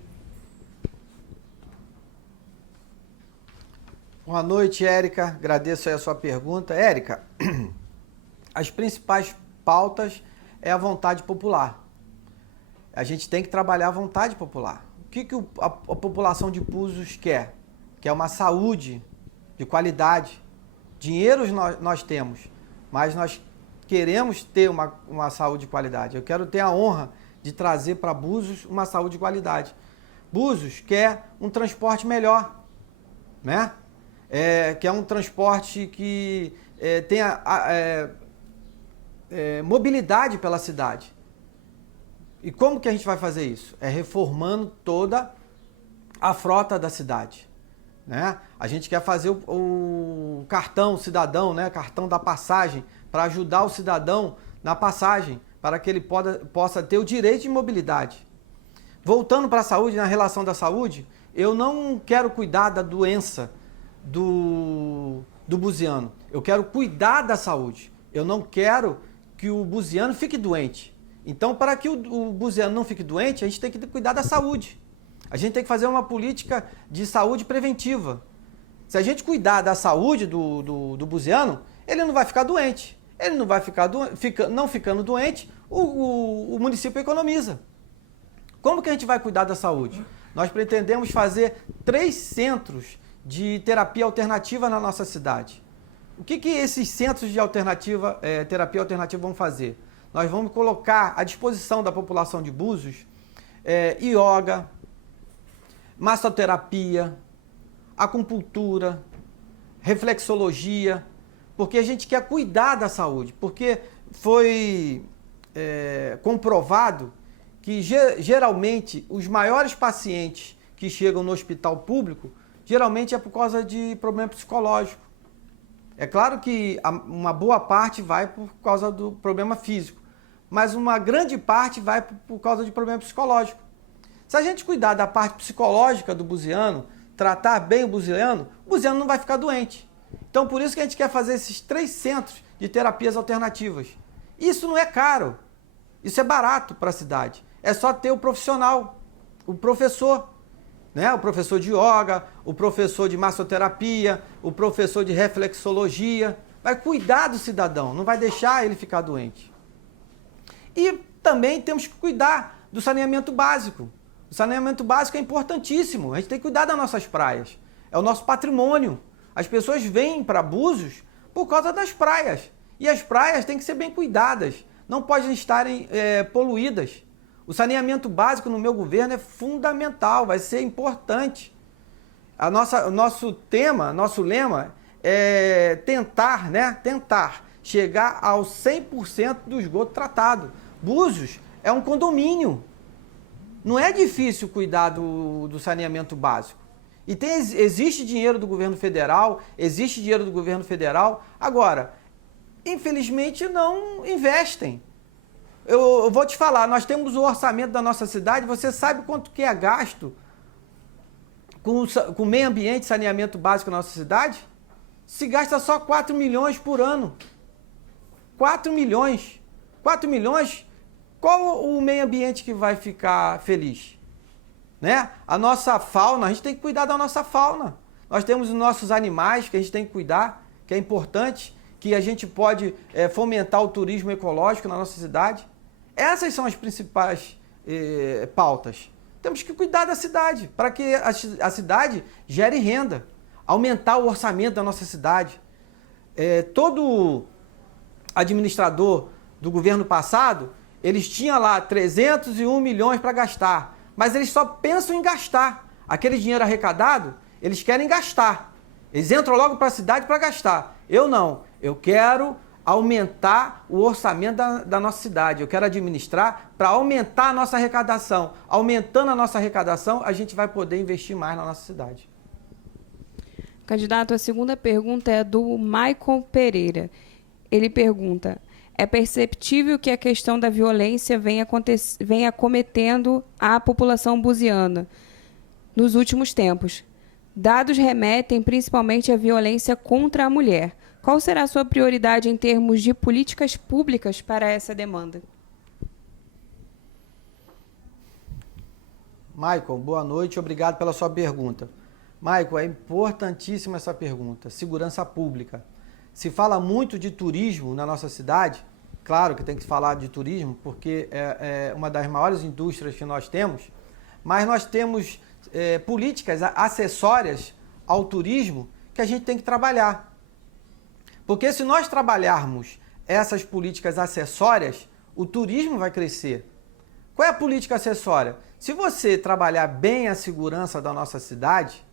Boa noite, Érica. Agradeço aí a sua pergunta. Érica, as principais pautas é a vontade popular. A gente tem que trabalhar a vontade popular. O que a população de Búzios quer? Quer uma saúde de qualidade. Dinheiros nós temos, mas nós queremos ter uma saúde de qualidade. Eu quero ter a honra de trazer para Búzios uma saúde de qualidade. Búzios quer um transporte melhor, né? Quer um transporte que tenha mobilidade pela cidade. E como que a gente vai fazer isso? É reformando toda a frota da cidade, né? A gente quer fazer o cartão cidadão, né? Cartão da passagem, para ajudar o cidadão na passagem, para que ele possa ter o direito de mobilidade. Voltando para a saúde, na relação da saúde, eu não quero cuidar da doença do buziano. Eu quero cuidar da saúde. Eu não quero que o buziano fique doente. Então, para que o buziano não fique doente, a gente tem que cuidar da saúde. A gente tem que fazer uma política de saúde preventiva. Se a gente cuidar da saúde do buziano, ele não vai ficar doente. Ele não vai ficar não ficando doente, o município economiza. Como que a gente vai cuidar da saúde? Nós pretendemos fazer 3 centros de terapia alternativa na nossa cidade. O que esses centros de terapia alternativa vão fazer? Nós vamos colocar à disposição da população de Búzios ioga, massoterapia, acupuntura, reflexologia, porque a gente quer cuidar da saúde, porque foi comprovado que geralmente os maiores pacientes que chegam no hospital público, geralmente é por causa de problema psicológico. É claro que uma boa parte vai por causa do problema físico, mas uma grande parte vai por causa de problema psicológico. Se a gente cuidar da parte psicológica do buziano, tratar bem o buziano não vai ficar doente. Então, por isso que a gente quer fazer esses 3 centros de terapias alternativas. Isso não é caro, isso é barato para a cidade. É só ter o profissional, o professor, né? O professor de yoga, o professor de massoterapia, o professor de reflexologia. Vai cuidar do cidadão, não vai deixar ele ficar doente. E também temos que cuidar do saneamento básico. O saneamento básico é importantíssimo. A gente tem que cuidar das nossas praias. É o nosso patrimônio. As pessoas vêm para Búzios por causa das praias. E as praias têm que ser bem cuidadas. Não podem estarem poluídas. O saneamento básico no meu governo é fundamental, vai ser importante. O nosso lema é tentar chegar ao 100% do esgoto tratado. Búzios é um condomínio. Não é difícil cuidar do saneamento básico. E existe dinheiro do governo federal, Agora, infelizmente não investem. Eu vou te falar, nós temos o orçamento da nossa cidade, você sabe quanto que é gasto com meio ambiente e saneamento básico na nossa cidade? Se gasta só 4 milhões por ano. 4 milhões. 4 milhões, qual o meio ambiente que vai ficar feliz? Né? A nossa fauna, a gente tem que cuidar da nossa fauna. Nós temos os nossos animais que a gente tem que cuidar, que é importante, que a gente pode fomentar o turismo ecológico na nossa cidade. Essas são as principais pautas. Temos que cuidar da cidade, para que a cidade gere renda, aumentar o orçamento da nossa cidade. Todo administrador do governo passado, eles tinham lá 301 milhões para gastar, mas eles só pensam em gastar. Aquele dinheiro arrecadado, eles querem gastar. Eles entram logo para a cidade para gastar. Eu não. Eu quero aumentar o orçamento da nossa cidade. Eu quero administrar para aumentar a nossa arrecadação. Aumentando a nossa arrecadação, a gente vai poder investir mais na nossa cidade. Candidato, a segunda pergunta é do Maicon Pereira. Ele pergunta: é perceptível que a questão da violência venha acometendo a população buziana nos últimos tempos. Dados remetem principalmente à violência contra a mulher. Qual será a sua prioridade em termos de políticas públicas para essa demanda? Maicon, boa noite, obrigado pela sua pergunta. Maicon, é importantíssima essa pergunta. Segurança pública. Se fala muito de turismo na nossa cidade, claro que tem que falar de turismo, porque é uma das maiores indústrias que nós temos, mas nós temos políticas acessórias ao turismo que a gente tem que trabalhar. Porque se nós trabalharmos essas políticas acessórias, o turismo vai crescer. Qual é a política acessória? Se você trabalhar bem a segurança da nossa cidade,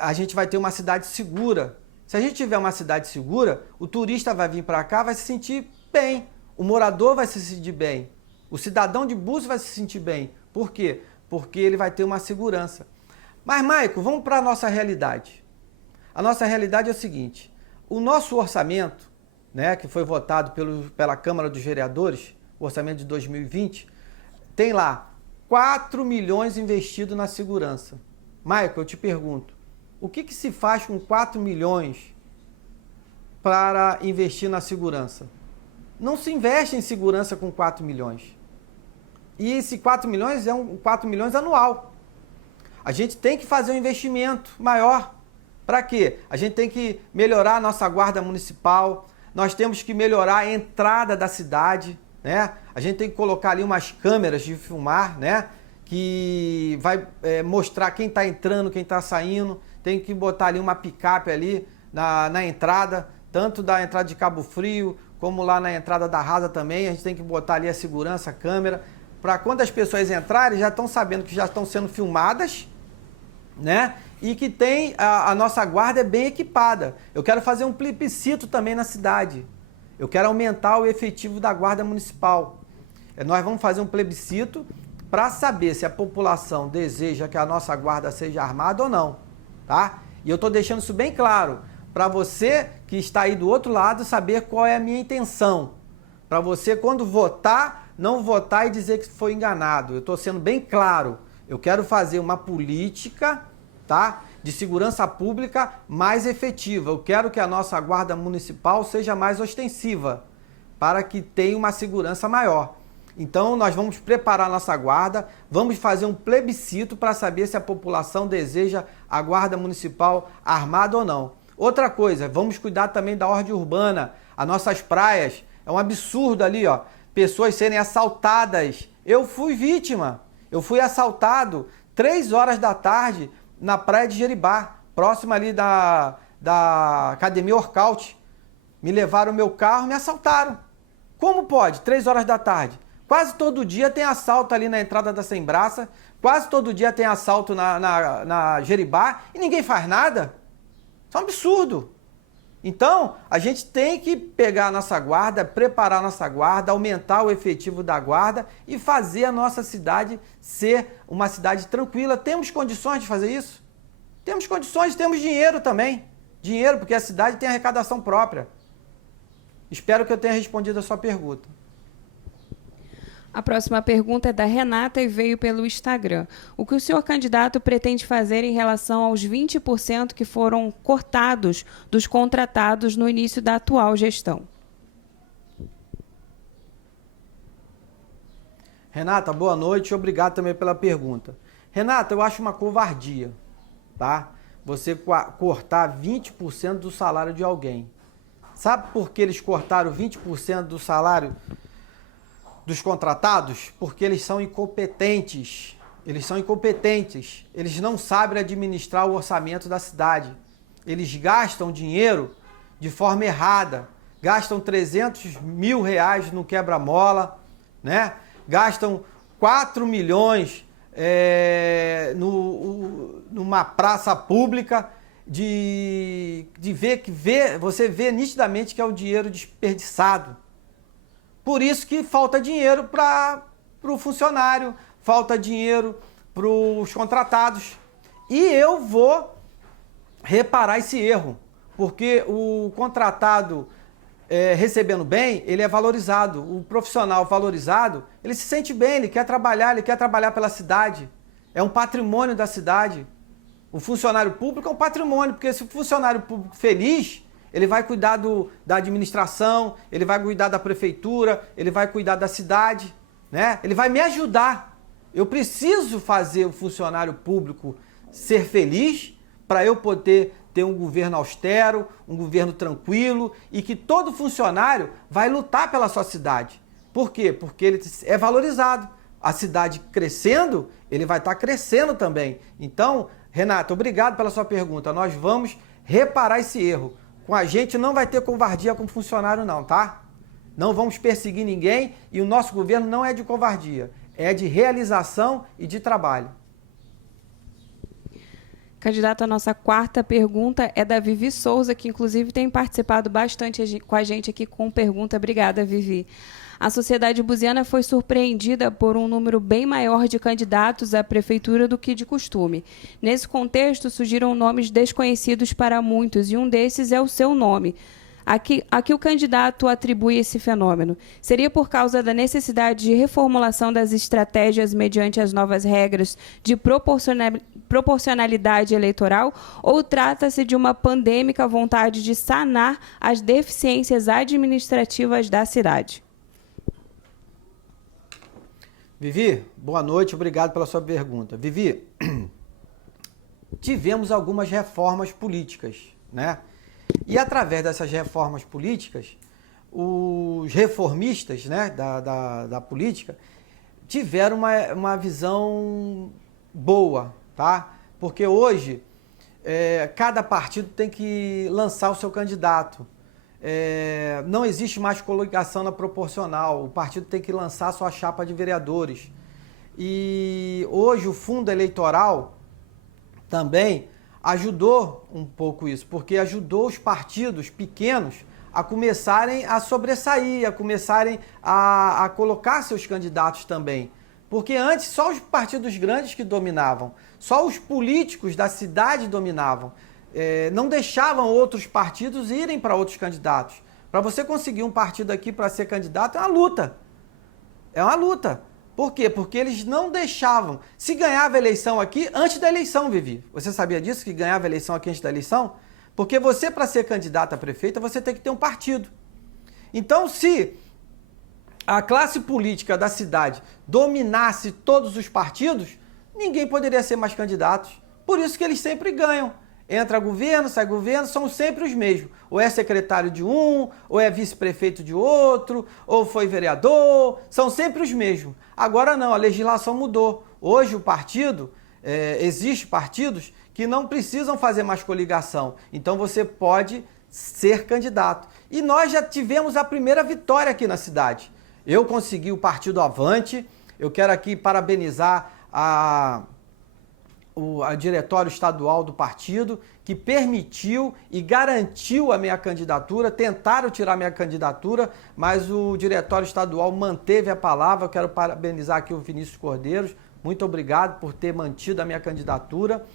a gente vai ter uma cidade segura Se a gente tiver uma cidade segura, o turista vai vir para cá, vai se sentir bem. O morador vai se sentir bem. O cidadão de Búzios vai se sentir bem. Por quê? Porque ele vai ter uma segurança. Mas, Maico, vamos para a nossa realidade. A nossa realidade é o seguinte. O nosso orçamento, né, que foi votado pela Câmara dos Vereadores, o orçamento de 2020, tem lá 4 milhões investidos na segurança. Maico, eu te pergunto, o que se faz com 4 milhões para investir na segurança? Não se investe em segurança com 4 milhões. E esse 4 milhões é 4 milhões anual. A gente tem que fazer um investimento maior. Para quê? A gente tem que melhorar a nossa guarda municipal, nós temos que melhorar a entrada da cidade, né? A gente tem que colocar ali umas câmeras de filmar, né? Que vai mostrar quem está entrando, quem está saindo. Tem que botar ali uma picape ali na entrada, tanto da entrada de Cabo Frio, como lá na entrada da Rasa também. A gente tem que botar ali a segurança, a câmera, para quando as pessoas entrarem, já estão sabendo que já estão sendo filmadas, né? E que tem a nossa guarda é bem equipada. Eu quero fazer um plebiscito também na cidade. Eu quero aumentar o efetivo da guarda municipal. Nós vamos fazer um plebiscito para saber se a população deseja que a nossa guarda seja armada ou não, tá? E eu estou deixando isso bem claro para você que está aí do outro lado saber qual é a minha intenção. Para você, quando votar, não votar e dizer que foi enganado. Eu estou sendo bem claro. Eu quero fazer uma política, tá, de segurança pública mais efetiva. Eu quero que a nossa guarda municipal seja mais ostensiva, para que tenha uma segurança maior. Então, nós vamos preparar a nossa guarda, vamos fazer um plebiscito para saber se a população deseja a guarda municipal armada ou não. Outra coisa, vamos cuidar também da ordem urbana. As nossas praias, é um absurdo ali, ó, pessoas serem assaltadas. Eu fui vítima, eu fui assaltado 3 horas da tarde na praia de Jeribá, próxima ali da Academia Orcaute. Me levaram o meu carro, me assaltaram. Como pode? 3 horas da tarde. Quase todo dia tem assalto ali na entrada da Sem Braça, quase todo dia tem assalto na Jeribá e ninguém faz nada. Isso é um absurdo. Então, a gente tem que pegar a nossa guarda, preparar a nossa guarda, aumentar o efetivo da guarda e fazer a nossa cidade ser uma cidade tranquila. Temos condições de fazer isso? Temos condições, temos dinheiro também. Dinheiro, porque a cidade tem arrecadação própria. Espero que eu tenha respondido a sua pergunta. A próxima pergunta é da Renata e veio pelo Instagram. O que o senhor candidato pretende fazer em relação aos 20% que foram cortados dos contratados no início da atual gestão? Renata, boa noite e obrigado também pela pergunta. Renata, eu acho uma covardia, tá? Você cortar 20% do salário de alguém. Sabe por que eles cortaram 20% do salário dos contratados? Porque eles são incompetentes. Eles são incompetentes. Eles não sabem administrar o orçamento da cidade. Eles gastam dinheiro de forma errada. Gastam 300 mil reais no quebra-mola, né? Gastam 4 milhões numa praça pública você vê nitidamente que é o dinheiro desperdiçado. Por isso que falta dinheiro para o funcionário, falta dinheiro para os contratados. E eu vou reparar esse erro, porque o contratado recebendo bem, ele é valorizado. O profissional valorizado, ele se sente bem, ele quer trabalhar pela cidade. É um patrimônio da cidade. O funcionário público é um patrimônio, porque se o funcionário público feliz, ele vai cuidar da administração, ele vai cuidar da prefeitura, ele vai cuidar da cidade, né? Ele vai me ajudar. Eu preciso fazer o funcionário público ser feliz para eu poder ter um governo austero, um governo tranquilo e que todo funcionário vai lutar pela sua cidade. Por quê? Porque ele é valorizado. A cidade crescendo, ele vai estar crescendo também. Então, Renata, obrigado pela sua pergunta. Nós vamos reparar esse erro. Com a gente não vai ter covardia com funcionário não, tá? Não vamos perseguir ninguém e o nosso governo não é de covardia, é de realização e de trabalho. Candidato, a nossa quarta pergunta é da Vivi Souza, que inclusive tem participado bastante com a gente aqui com pergunta. Obrigada, Vivi. A sociedade buziana foi surpreendida por um número bem maior de candidatos à prefeitura do que de costume. Nesse contexto, surgiram nomes desconhecidos para muitos, e um desses é o seu nome. A que o candidato atribui esse fenômeno? Seria por causa da necessidade de reformulação das estratégias mediante as novas regras de proporcionalidade eleitoral, ou trata-se de uma pandêmica vontade de sanar as deficiências administrativas da cidade? Vivi, boa noite, obrigado pela sua pergunta. Vivi, tivemos algumas reformas políticas, né? E através dessas reformas políticas, os reformistas, né, da política tiveram uma visão boa, tá? Porque hoje cada partido tem que lançar o seu candidato. Não existe mais coligação na proporcional, o partido tem que lançar sua chapa de vereadores. E hoje o fundo eleitoral também ajudou um pouco isso, porque ajudou os partidos pequenos a começarem a sobressair, a começarem a colocar seus candidatos também. Porque antes só os partidos grandes que dominavam, só os políticos da cidade dominavam. Não deixavam outros partidos irem para outros candidatos. Para você conseguir um partido aqui para ser candidato é uma luta. É uma luta. Por quê? Porque eles não deixavam. Se ganhava a eleição aqui, antes da eleição, Vivi. Você sabia disso, que ganhava a eleição aqui antes da eleição? Porque você, para ser candidato a prefeita, você tem que ter um partido. Então, se a classe política da cidade dominasse todos os partidos, ninguém poderia ser mais candidatos. Por isso que eles sempre ganham. Entra governo, sai governo, são sempre os mesmos. Ou é secretário de um, ou é vice-prefeito de outro, ou foi vereador, são sempre os mesmos. Agora não, a legislação mudou. Hoje o partido, existe partidos que não precisam fazer mais coligação. Então você pode ser candidato. E nós já tivemos a primeira vitória aqui na cidade. Eu consegui o Partido Avante, eu quero aqui parabenizar a diretório estadual do partido, que permitiu e garantiu a minha candidatura. Tentaram tirar minha candidatura, mas o diretório estadual manteve a palavra. Eu quero parabenizar aqui o Vinícius Cordeiros. Muito obrigado por ter mantido a minha candidatura.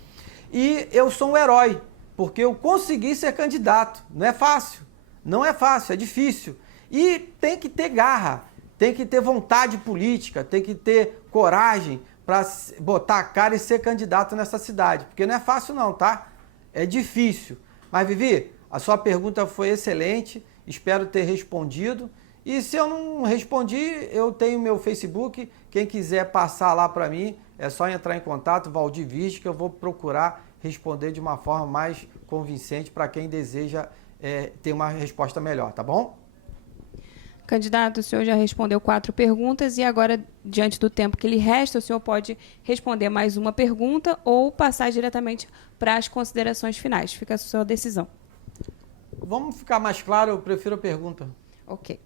E eu sou um herói, porque eu consegui ser candidato. Não é fácil, é difícil. E tem que ter garra, tem que ter vontade política, tem que ter coragem para botar a cara e ser candidato nessa cidade. Porque não é fácil não, tá? É difícil. Mas, Vivi, a sua pergunta foi excelente, espero ter respondido. E se eu não respondi, eu tenho meu Facebook, quem quiser passar lá para mim, é só entrar em contato, Valdir Vizes, que eu vou procurar responder de uma forma mais convincente para quem deseja ter uma resposta melhor, tá bom? Candidato, o senhor já respondeu 4 perguntas e agora, diante do tempo que lhe resta, o senhor pode responder mais uma pergunta ou passar diretamente para as considerações finais. Fica a sua decisão. Vamos ficar mais claro, eu prefiro a pergunta. Ok.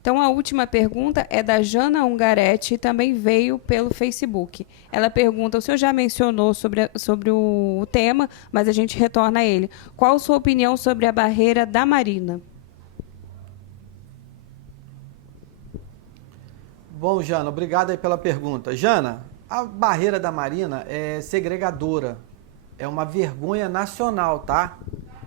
Então, a última pergunta é da Jana Ungaretti e também veio pelo Facebook. Ela pergunta, o senhor já mencionou sobre o tema, mas a gente retorna a ele. Qual a sua opinião sobre a barreira da Marina? Bom, Jana, obrigado aí pela pergunta. Jana, a barreira da Marina é segregadora, é uma vergonha nacional, tá?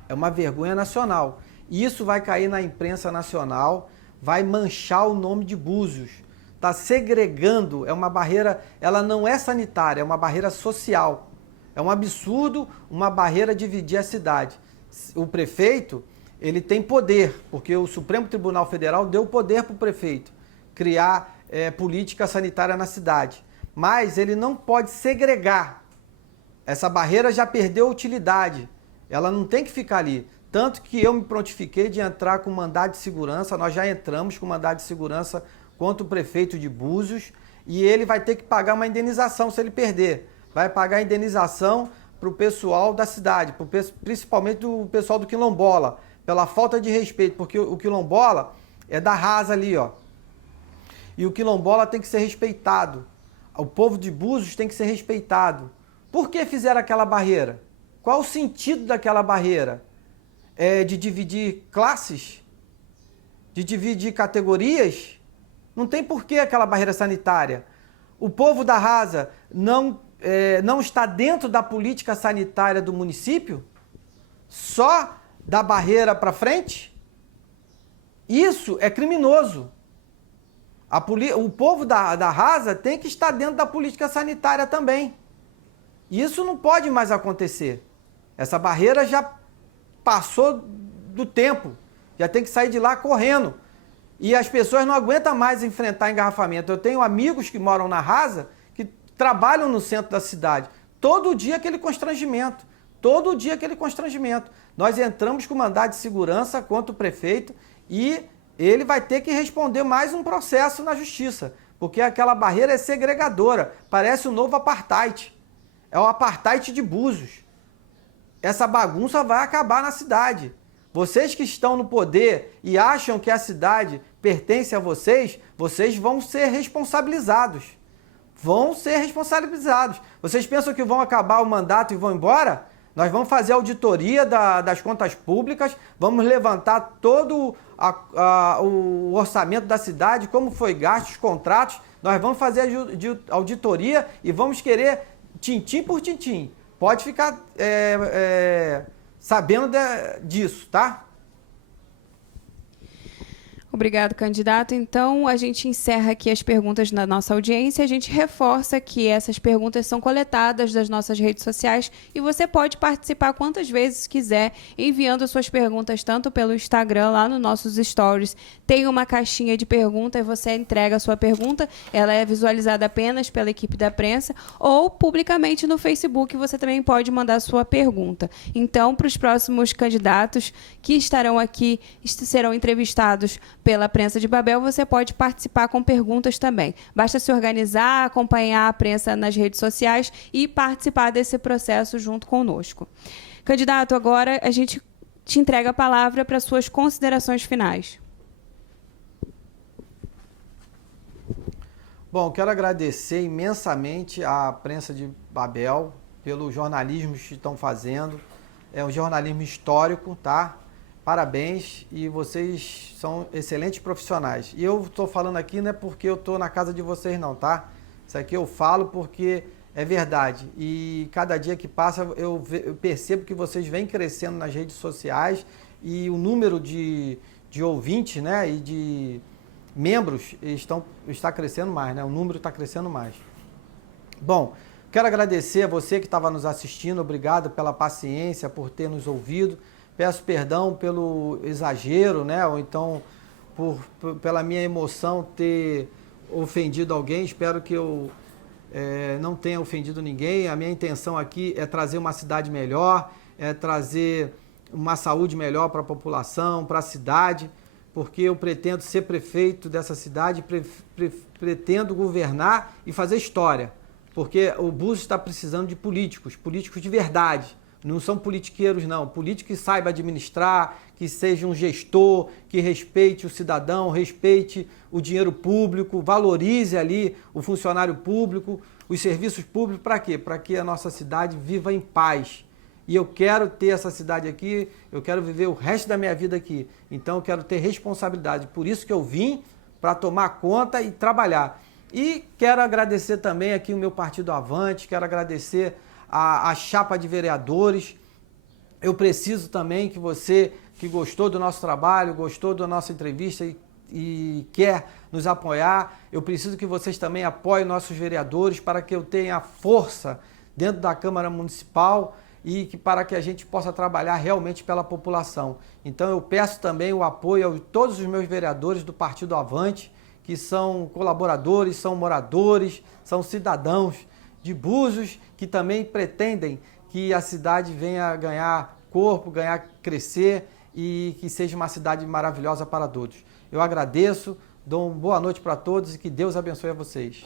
É uma vergonha nacional. E isso vai cair na imprensa nacional, vai manchar o nome de Búzios. Está segregando, é uma barreira, ela não é sanitária, é uma barreira social. É um absurdo uma barreira dividir a cidade. O prefeito, ele tem poder, porque o Supremo Tribunal Federal deu poder para o prefeito criar política sanitária na cidade. Mas ele não pode segregar. Essa barreira já perdeu utilidade. Ela não tem que ficar ali. Tanto que eu me prontifiquei de entrar com mandado de segurança. Nós já entramos com mandado de segurança contra o prefeito de Búzios. E ele vai ter que pagar uma indenização se ele perder. Vai pagar indenização para o pessoal da cidade, principalmente o pessoal do Quilombola, pela falta de respeito. Porque o Quilombola é da rasa ali, ó. E o Quilombola tem que ser respeitado. O povo de Búzios tem que ser respeitado. Por que fizeram aquela barreira? Qual o sentido daquela barreira? É de dividir classes? De dividir categorias? Não tem porquê aquela barreira sanitária. O povo da Rasa não está dentro da política sanitária do município? Só da barreira para frente? Isso é criminoso. O povo da Rasa tem que estar dentro da política sanitária também. Isso não pode mais acontecer. Essa barreira já passou do tempo. Já tem que sair de lá correndo. E as pessoas não aguentam mais enfrentar engarrafamento. Eu tenho amigos que moram na Rasa, que trabalham no centro da cidade. Todo dia aquele constrangimento. Todo dia aquele constrangimento. Nós entramos com mandado de segurança contra o prefeito e ele vai ter que responder mais um processo na justiça. Porque aquela barreira é segregadora. Parece o novo apartheid. É o apartheid de Búzios. Essa bagunça vai acabar na cidade. Vocês que estão no poder e acham que a cidade pertence a vocês, vocês vão ser responsabilizados. Vão ser responsabilizados. Vocês pensam que vão acabar o mandato e vão embora? Nós vamos fazer auditoria das contas públicas, vamos levantar todo o orçamento da cidade, como foi gasto, os contratos. Nós vamos fazer auditoria e vamos querer tintim por tintim. Pode ficar sabendo disso, tá? Obrigado, candidato. Então, a gente encerra aqui as perguntas da nossa audiência. A gente reforça que essas perguntas são coletadas das nossas redes sociais e você pode participar quantas vezes quiser, enviando suas perguntas tanto pelo Instagram, lá nos nossos stories. Tem uma caixinha de perguntas e você entrega a sua pergunta. Ela é visualizada apenas pela equipe da prensa ou publicamente no Facebook. Você também pode mandar a sua pergunta. Então, para os próximos candidatos que estarão aqui, serão entrevistados pela Prensa de Babel, você pode participar com perguntas também. Basta se organizar, acompanhar a prensa nas redes sociais e participar desse processo junto conosco. Candidato, agora a gente te entrega a palavra para suas considerações finais. Bom, quero agradecer imensamente à Prensa de Babel pelo jornalismo que estão fazendo. É um jornalismo histórico, tá? Parabéns, e vocês são excelentes profissionais. E eu estou falando aqui não é porque eu estou na casa de vocês não, tá? Isso aqui eu falo porque é verdade. E cada dia que passa eu percebo que vocês vêm crescendo nas redes sociais e o número de ouvintes, né, e de membros está crescendo mais, né? O número está crescendo mais. Bom, quero agradecer a você que estava nos assistindo. Obrigado pela paciência, por ter nos ouvido. Peço perdão pelo exagero, né? Ou então pela minha emoção ter ofendido alguém. Espero que eu não tenha ofendido ninguém. A minha intenção aqui é trazer uma cidade melhor, é trazer uma saúde melhor para a população, para a cidade, porque eu pretendo ser prefeito dessa cidade, pretendo governar e fazer história, porque o Búzios está precisando de políticos de verdade. Não são politiqueiros, não. Político que saiba administrar, que seja um gestor, que respeite o cidadão, respeite o dinheiro público, valorize ali o funcionário público, os serviços públicos. Para quê? Para que a nossa cidade viva em paz. E eu quero ter essa cidade aqui, eu quero viver o resto da minha vida aqui. Então eu quero ter responsabilidade. Por isso que eu vim, para tomar conta e trabalhar. E quero agradecer também aqui o meu partido Avante, quero agradecer a chapa de vereadores. Eu preciso também que você que gostou do nosso trabalho, gostou da nossa entrevista e quer nos apoiar, eu preciso que vocês também apoiem nossos vereadores para que eu tenha força dentro da Câmara Municipal e para que a gente possa trabalhar realmente pela população. Então eu peço também o apoio a todos os meus vereadores do Partido Avante, que são colaboradores, são moradores, são cidadãos de Búzios, que também pretendem que a cidade venha ganhar corpo, ganhar crescer e que seja uma cidade maravilhosa para todos. Eu agradeço, dou uma boa noite para todos e que Deus abençoe a vocês.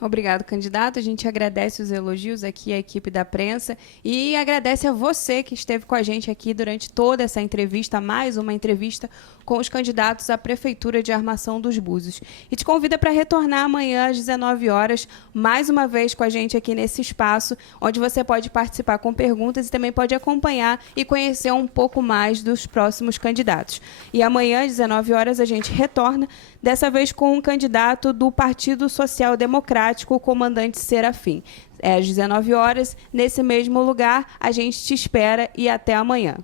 Obrigado, candidato. A gente agradece os elogios aqui à equipe da prensa e agradece a você que esteve com a gente aqui durante toda essa entrevista, mais uma entrevista com os candidatos à Prefeitura de Armação dos Búzios. E te convida para retornar amanhã às 19 horas, mais uma vez com a gente aqui nesse espaço, onde você pode participar com perguntas e também pode acompanhar e conhecer um pouco mais dos próximos candidatos. E amanhã, às 19 horas, a gente retorna, dessa vez com um candidato do Partido Social Democrático, o comandante Serafim. Às 19 horas, nesse mesmo lugar, a gente te espera e até amanhã.